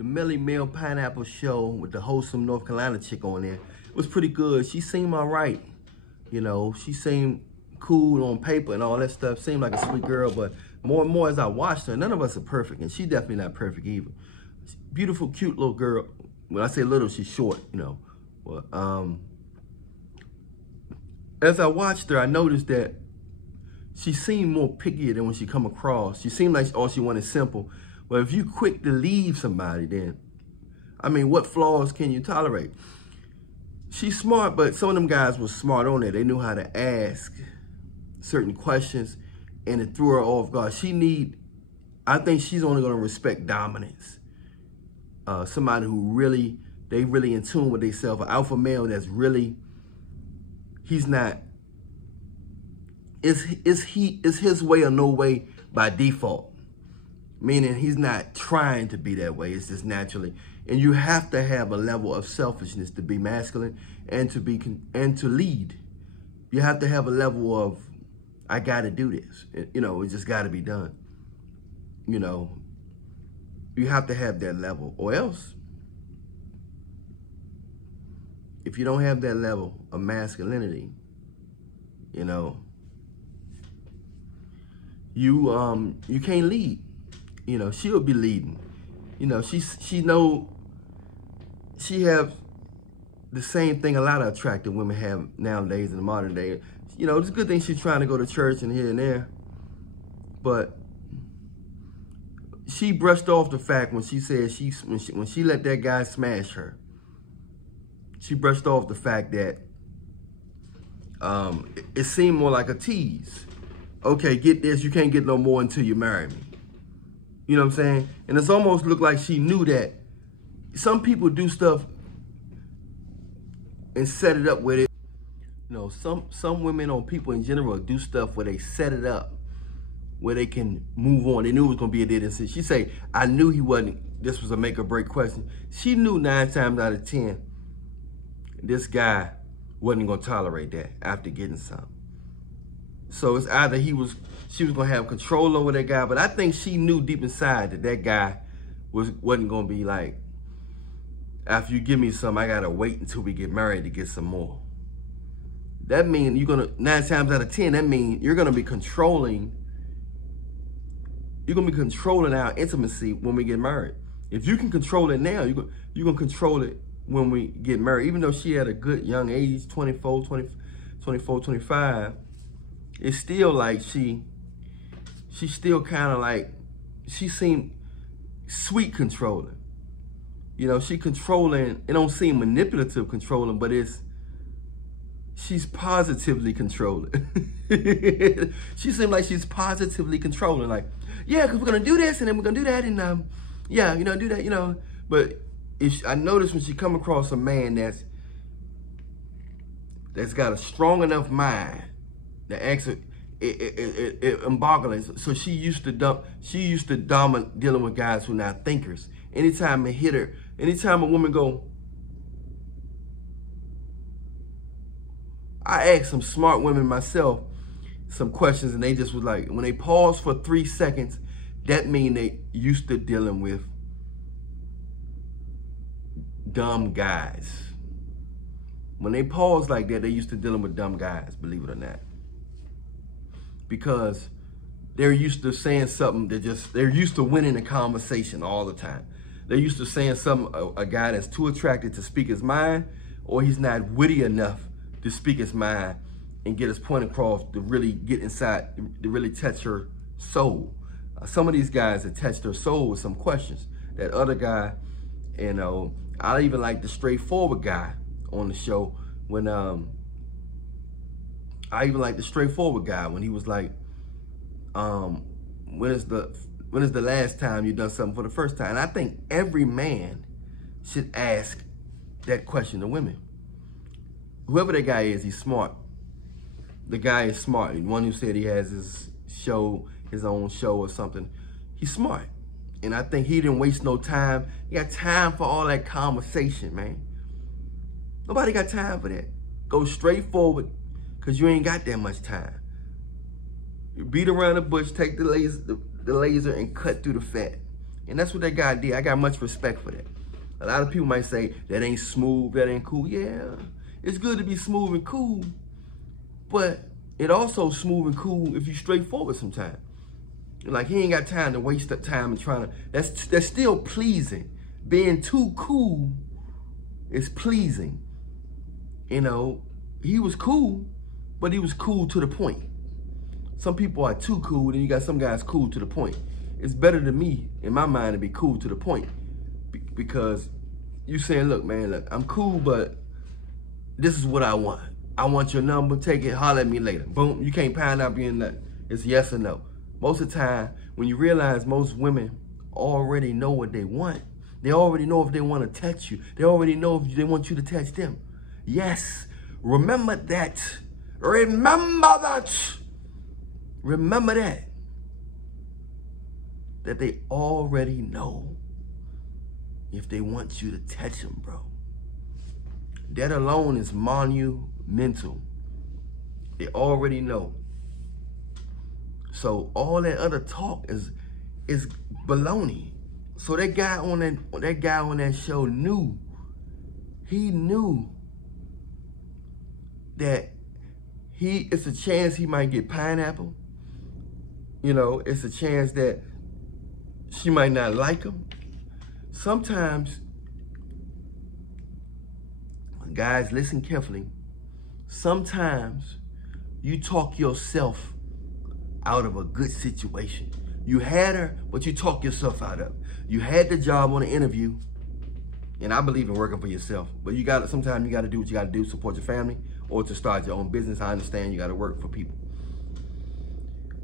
the Melli Male Pineapple show with the Wholesome North Carolina chick on there. It was pretty good. She seemed all right. You know, she seemed cool on paper and all that stuff. Seemed like a sweet girl, but more and more as I watched her, none of us are perfect, and she definitely not perfect either. Beautiful, cute little girl. When I say little, she's short, you know. But as I watched her, I noticed that she seemed more pickier than when she come across. She seemed like all she wanted simple. But if you quick to leave somebody, then, I mean, what flaws can you tolerate? She's smart, but some of them guys were smart on it. They knew how to ask certain questions, and it threw her off guard. I think she's only gonna respect dominance. Somebody who really in tune with themselves, an alpha male that's really, he's not, it's his way or no way by default. Meaning he's not trying to be that way, it's just naturally. And you have to have a level of selfishness to be masculine and to lead. You have to have a level of, I gotta do this. You know, it just gotta be done. You know, you have to have that level, or else, if you don't have that level of masculinity, you know, you can't lead. You know, she'll be leading. You know, she have the same thing a lot of attractive women have nowadays in the modern day. You know, it's a good thing she's trying to go to church and here and there, but she brushed off the fact when she said when she let that guy smash her. She brushed off the fact that it seemed more like a tease. Okay, get this, you can't get no more until you marry me. You know what I'm saying? And it's almost looked like she knew that some people do stuff and set it up with it. You know, some women or people in general do stuff where they set it up, where they can move on. They knew it was gonna be a dead end. She say, I knew he wasn't, this was a make or break question. She knew 9 times out of 10, this guy wasn't gonna tolerate that after getting some. So it's either she was gonna have control over that guy, but I think she knew deep inside that that guy wasn't gonna be like, after you give me some, I gotta wait until we get married to get some more. That means you're gonna, 9 times out of 10, that means you're gonna be controlling, our intimacy when we get married. If you can control it now, you're gonna control it when we get married. Even though she had a good young age, 24, 25, it's still like she's still kind of like, she seemed sweet controlling. You know, she controlling, it don't seem manipulative controlling, but she's positively controlling. She seemed like she's positively controlling, like, yeah, because we're gonna do this and then we're gonna do that, and yeah, you know, do that, you know. But I noticed when she come across a man that's got a strong enough mind, that acts it emboggling. So she used to dominate dealing with guys who are not thinkers. Anytime it hit her, anytime a woman go, I asked some smart women myself some questions, and they just was like, when they pause for 3 seconds, that mean they used to dealing with dumb guys. When they pause like that, they used to dealing with dumb guys, believe it or not. Because they're used to saying something, they're used to winning a conversation all the time. They're used to saying something, a guy that's too attracted to speak his mind, or he's not witty enough to speak his mind and get his point across to really get inside, to really touch her soul. Some of these guys have touched her soul with some questions. That other guy, you know, I even like the straightforward guy on the show when I even like the straightforward guy when he was like, when is the last time you done something for the first time? And I think every man should ask that question to women. Whoever that guy is, he's smart. The guy is smart. The one who said he has his own show or something. He's smart. And I think he didn't waste no time. He got time for all that conversation, man. Nobody got time for that. Go straight forward, because you ain't got that much time. You beat around the bush, take the laser and cut through the fat. And that's what that guy did. I got much respect for that. A lot of people might say, that ain't smooth, that ain't cool. Yeah, it's good to be smooth and cool, but it also smooth and cool if you straightforward sometimes. Like, he ain't got time to waste up time and trying to, that's still pleasing. Being too cool is pleasing. You know, he was cool, but he was cool to the point. Some people are too cool, and you got some guys cool to the point. It's better to me, in my mind, to be cool to the point. Because you saying, look, man, look, I'm cool, but this is what I want. I want your number, take it, holler at me later. Boom, you can't pound out being nothing. It's yes or no. Most of the time, when you realize most women already know what they want, they already know if they want to touch you. They already know if they want you to touch them. Yes, remember that. Remember that. Remember that. That they already know if they want you to touch them, bro. That alone is monumental. They already know. So all that other talk is baloney. So that guy on that show knew. He knew that it's a chance he might get pineapple. You know, it's a chance that she might not like him. Sometimes, guys, listen carefully. Sometimes you talk yourself out of a good situation. You had her, but you talk yourself out of it. You had the job on the interview, and I believe in working for yourself, but sometimes you gotta do what you gotta do, support your family, or to start your own business. I understand you gotta work for people.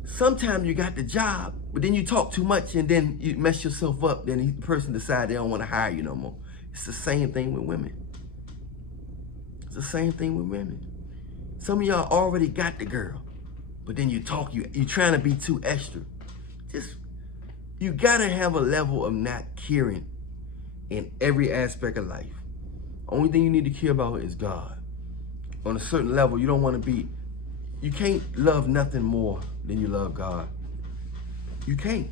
Sometimes you got the job, but then you talk too much and then you mess yourself up. Then the person decides they don't want to hire you no more. It's the same thing with women. It's the same thing with women. Some of y'all already got the girl, but then you talk, you're trying to be too extra. You gotta have a level of not caring in every aspect of life. Only thing you need to care about is God. On a certain level, you don't want to be, you can't love nothing more than you love God. You can't.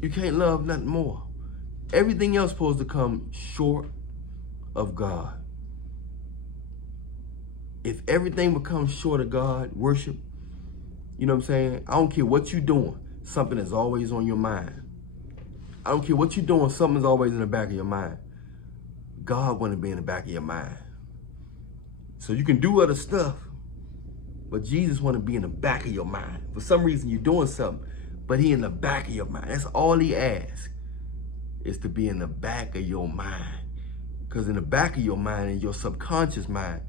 You can't love nothing more. Everything else supposed to come short of God. If everything becomes short of God, worship, you know what I'm saying? I don't care what you're doing. Something is always on your mind. I don't care what you're doing. Something's always in the back of your mind. God want to be in the back of your mind. So you can do other stuff, but Jesus want to be in the back of your mind. For some reason, you're doing something, but he in the back of your mind. That's all he asks, is to be in the back of your mind. Because in the back of your mind, in your subconscious mind,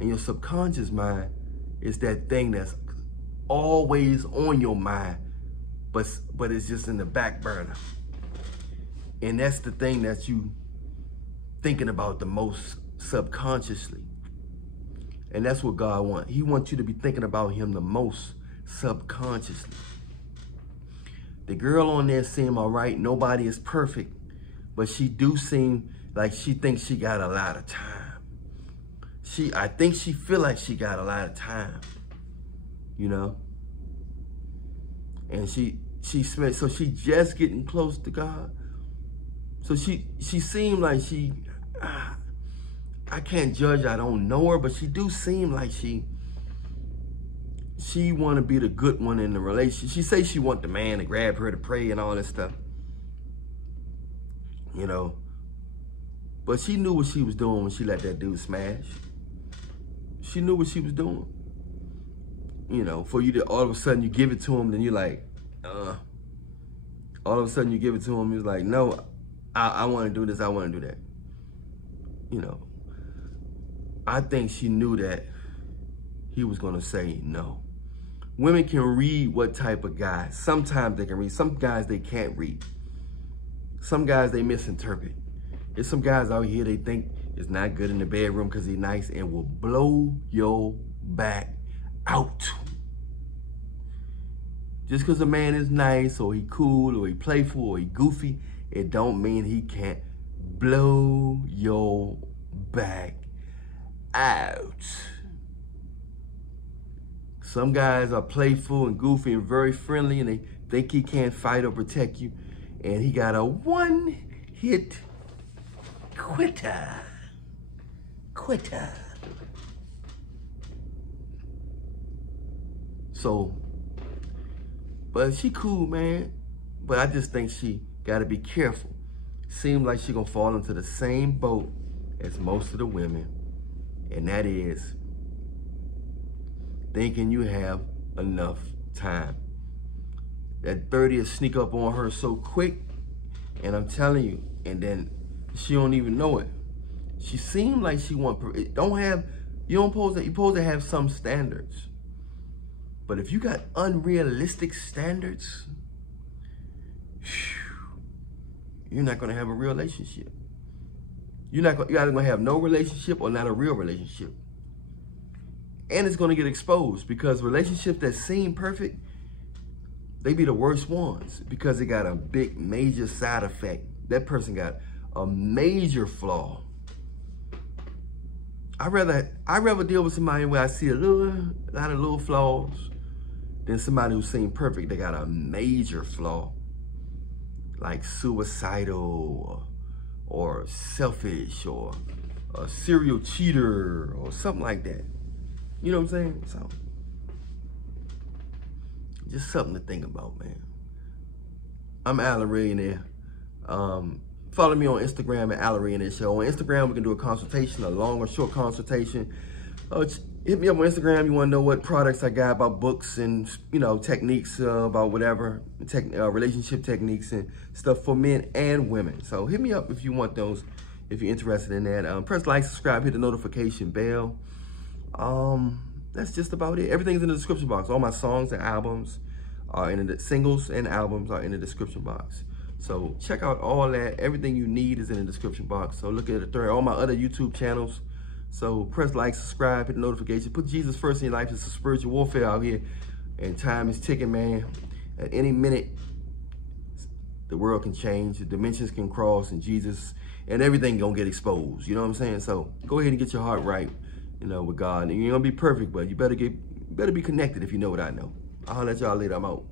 is that thing that's always on your mind, but it's just in the back burner. And that's the thing that you thinking about the most subconsciously. And that's what God wants. He wants you to be thinking about him the most subconsciously. The girl on there seem all right. Nobody is perfect, but she do seem like she thinks she got a lot of time. I think she feel like she got a lot of time, you know? And so she just getting close to God. So she seemed like I can't judge, I don't know her, but she do seem like she want to be the good one in the relationship. She say she want the man to grab her to pray and all that stuff, you know. But she knew what she was doing when she let that dude smash. She knew what she was doing. You know, for you to all of a sudden you give it to him, then you're like, all of a sudden you give it to him, he's like, no, I want to do this, I want to do that. You know, I think she knew that he was going to say no. Women can read what type of guy. Sometimes they can read. Some guys they can't read. Some guys they misinterpret. There's some guys out here they think is not good in the bedroom because he's nice and will blow your back out. Just because a man is nice or he cool or he playful or he goofy, it don't mean he can't blow your back out. Some guys are playful and goofy and very friendly, and think he can't fight or protect you, and he got a one-hit quitter. So, but she cool, man. But I just think she got to be careful. Seems like she gonna fall into the same boat as most of the women, and that is thinking you have enough time. That 30 will sneak up on her so quick, and I'm telling you, and then she don't even know it. She seemed like she you're supposed to have some standards. But if you got unrealistic standards, you're not gonna have a real relationship. You're either gonna have no relationship or not a real relationship. And it's gonna get exposed, because relationships that seem perfect, they be the worst ones, because they got a big major side effect. That person got a major flaw. I'd rather deal with somebody where I see a lot of little flaws than somebody who seems perfect. They got a major flaw, like suicidal or selfish or a serial cheater or something like that. You know what I'm saying? So, just something to think about, man. I'm Allan Reallionaire. Follow me on Instagram at Allan Reallionaire Show. On Instagram, we can do a consultation, a long or short consultation. Hit me up on Instagram. You want to know what products I got, about books and, you know, techniques about whatever, relationship techniques and stuff for men and women. So hit me up if you want those, if you're interested in that. Press like, subscribe, hit the notification bell. That's just about it. Everything's in the description box. All my songs and albums are in the singles and albums are in the description box. So check out all that. Everything you need is in the description box. So look at the thread, all my other YouTube channels. So press like, subscribe, hit the notification. Put Jesus first in your life. It's a spiritual warfare out here, and time is ticking, man. At any minute, the world can change, the dimensions can cross, and Jesus and everything gonna get exposed. You know what I'm saying? So go ahead and get your heart right, you know, with God. And you're gonna be perfect, but you better be connected if you know what I know. I'll let y'all later. I'm out.